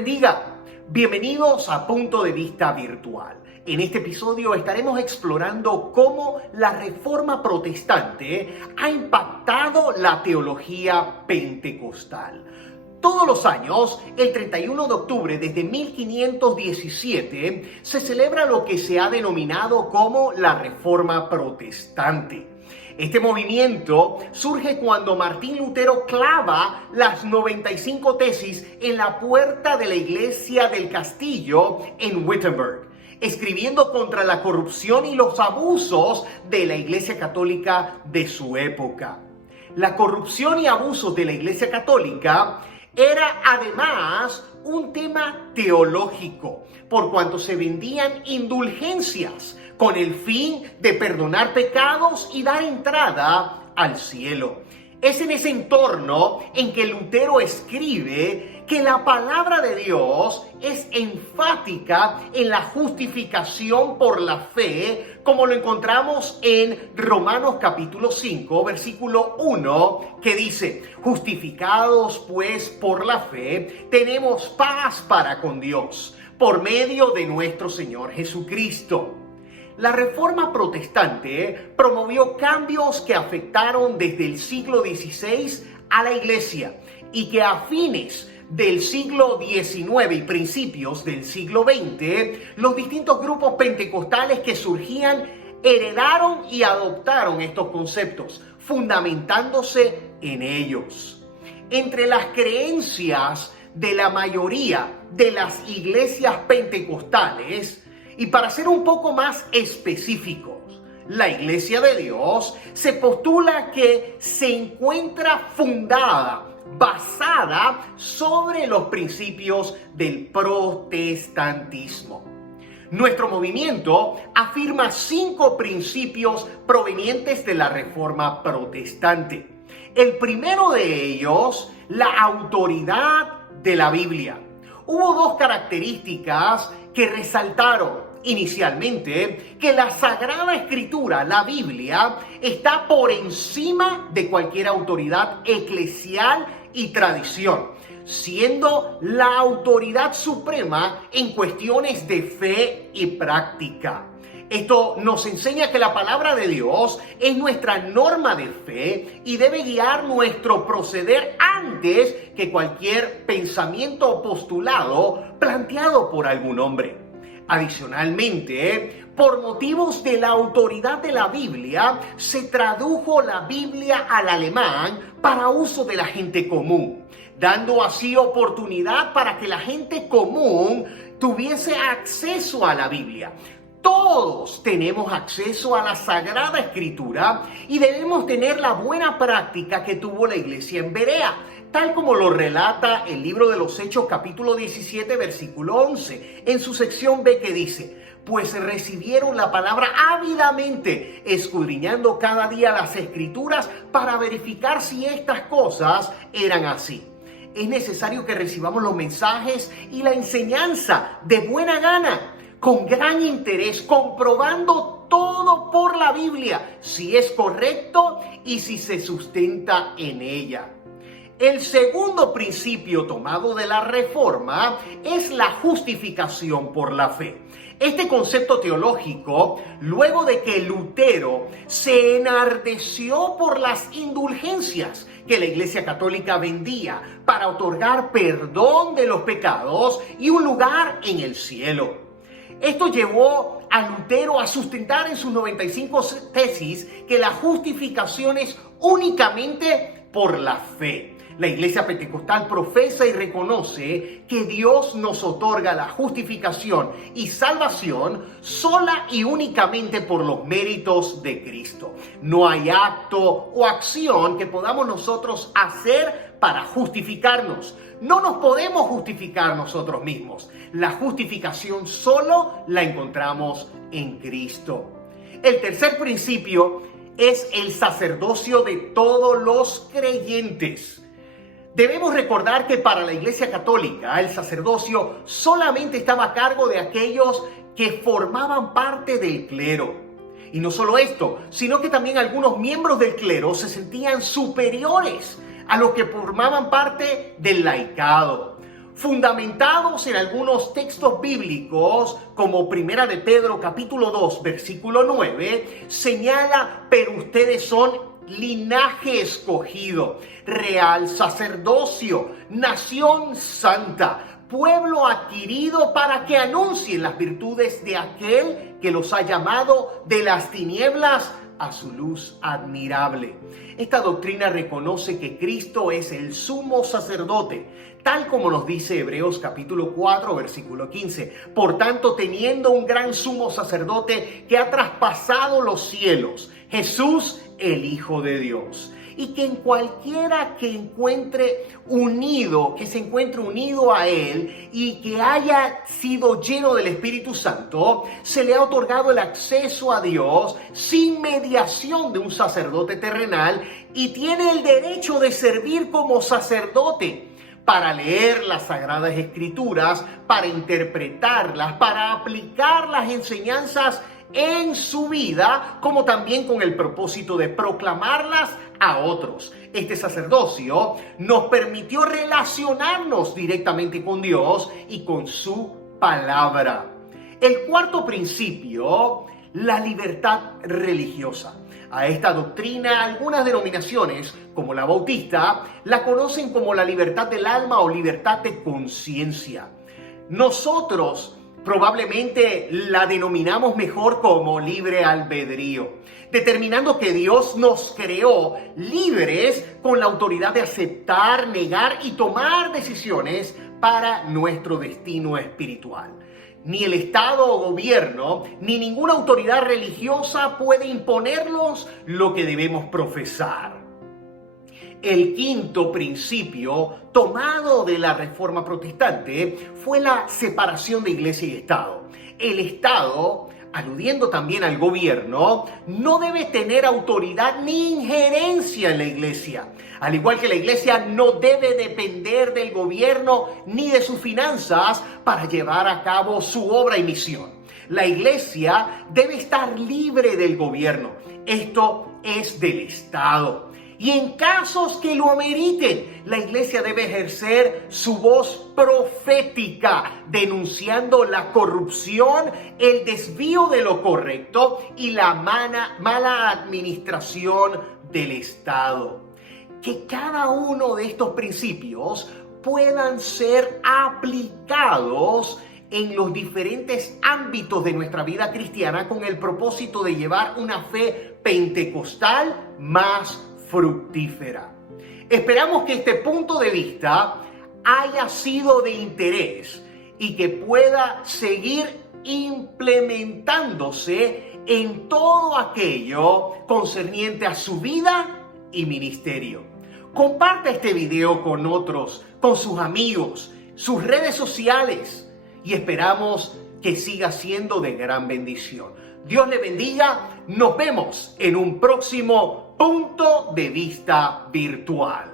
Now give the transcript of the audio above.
bendiga. Bienvenidos a Punto de Vista Virtual. En este episodio estaremos explorando cómo la Reforma Protestante ha impactado la teología pentecostal. Todos los años, el 31 de octubre desde 1517, se celebra lo que se ha denominado como la Reforma Protestante. Este movimiento surge cuando Martín Lutero clava las 95 tesis en la puerta de la iglesia del castillo en Wittenberg, escribiendo contra la corrupción y los abusos de la iglesia católica de su época. La corrupción y abusos de la iglesia católica era además un tema teológico, por cuanto se vendían indulgencias con el fin de perdonar pecados y dar entrada al cielo. Es en ese entorno en que Lutero escribe que la palabra de Dios es enfática en la justificación por la fe, como lo encontramos en Romanos capítulo 5, versículo 1, que dice: justificados pues por la fe, tenemos paz para con Dios, por medio de nuestro Señor Jesucristo. La Reforma Protestante promovió cambios que afectaron desde el siglo XVI a la Iglesia y que a fines del siglo XIX y principios del siglo XX, los distintos grupos pentecostales que surgían heredaron y adoptaron estos conceptos, fundamentándose en ellos. Entre las creencias de la mayoría de las iglesias pentecostales, y para ser un poco más específicos, la Iglesia de Dios se postula que se encuentra fundada, basada sobre los principios del protestantismo. Nuestro movimiento afirma 5 principios provenientes de la Reforma Protestante. El primero de ellos, la autoridad de la Biblia. Hubo 2 características que resaltaron inicialmente: que la Sagrada Escritura, la Biblia, está por encima de cualquier autoridad eclesial y tradición, siendo la autoridad suprema en cuestiones de fe y práctica. Esto nos enseña que la palabra de Dios es nuestra norma de fe y debe guiar nuestro proceder antes que cualquier pensamiento o postulado planteado por algún hombre. Adicionalmente, por motivos de la autoridad de la Biblia, se tradujo la Biblia al alemán para uso de la gente común, dando así oportunidad para que la gente común tuviese acceso a la Biblia. Todos tenemos acceso a la Sagrada Escritura y debemos tener la buena práctica que tuvo la iglesia en Berea, tal como lo relata el libro de los Hechos capítulo 17 versículo 11, en su sección B, que dice: pues recibieron la palabra ávidamente, escudriñando cada día las Escrituras para verificar si estas cosas eran así. Es necesario que recibamos los mensajes y la enseñanza de buena gana, con gran interés, comprobando todo por la Biblia, si es correcto y si se sustenta en ella. El segundo principio tomado de la Reforma es la justificación por la fe. Este concepto teológico, luego de que Lutero se enardeció por las indulgencias que la Iglesia Católica vendía para otorgar perdón de los pecados y un lugar en el cielo. Esto llevó a Lutero a sustentar en sus 95 tesis que la justificación es únicamente por la fe. La Iglesia Pentecostal profesa y reconoce que Dios nos otorga la justificación y salvación sola y únicamente por los méritos de Cristo. No hay acto o acción que podamos nosotros hacer para justificarnos. No nos podemos justificar nosotros mismos. La justificación solo la encontramos en Cristo. El tercer principio es el sacerdocio de todos los creyentes. Debemos recordar que para la Iglesia Católica el sacerdocio solamente estaba a cargo de aquellos que formaban parte del clero. Y no solo esto, sino que también algunos miembros del clero se sentían superiores a los que formaban parte del laicado. fundamentados en algunos textos bíblicos, como Primera de Pedro capítulo 2, versículo 9, señala: pero ustedes son linaje escogido, real sacerdocio, nación santa, pueblo adquirido para que anuncien las virtudes de aquel que los ha llamado de las tinieblas a su luz admirable. Esta doctrina reconoce que Cristo es el sumo sacerdote, tal como nos dice Hebreos capítulo 4, versículo 15. Por tanto, teniendo un gran sumo sacerdote que ha traspasado los cielos, Jesús, el Hijo de Dios. Y que en cualquiera que se encuentre unido a Él y que haya sido lleno del Espíritu Santo, se le ha otorgado el acceso a Dios sin mediación de un sacerdote terrenal y tiene el derecho de servir como sacerdote para leer las Sagradas Escrituras, para interpretarlas, para aplicar las enseñanzas en su vida, como también con el propósito de proclamarlas a otros. Este sacerdocio nos permitió relacionarnos directamente con Dios y con su palabra. El cuarto principio, la libertad religiosa. A esta doctrina, algunas denominaciones, como la bautista, la conocen como la libertad del alma o libertad de conciencia. Nosotros probablemente la denominamos mejor como libre albedrío, determinando que Dios nos creó libres con la autoridad de aceptar, negar y tomar decisiones para nuestro destino espiritual. Ni el Estado o gobierno, ni ninguna autoridad religiosa puede imponernos lo que debemos profesar. El quinto principio, tomado de la Reforma Protestante, fue la separación de Iglesia y Estado. El Estado, aludiendo también al gobierno, no debe tener autoridad ni injerencia en la Iglesia. Al igual que la Iglesia no debe depender del gobierno ni de sus finanzas para llevar a cabo su obra y misión. La Iglesia debe estar libre del gobierno. Esto es del Estado. Y en casos que lo ameriten, la Iglesia debe ejercer su voz profética, denunciando la corrupción, el desvío de lo correcto y la mala administración del Estado. Que cada uno de estos principios puedan ser aplicados en los diferentes ámbitos de nuestra vida cristiana con el propósito de llevar una fe pentecostal más fructífera. Esperamos que este punto de vista haya sido de interés y que pueda seguir implementándose en todo aquello concerniente a su vida y ministerio. Comparta este video con otros, con sus amigos, sus redes sociales, y esperamos que siga siendo de gran bendición. Dios le bendiga. Nos vemos en un próximo punto de vista virtual.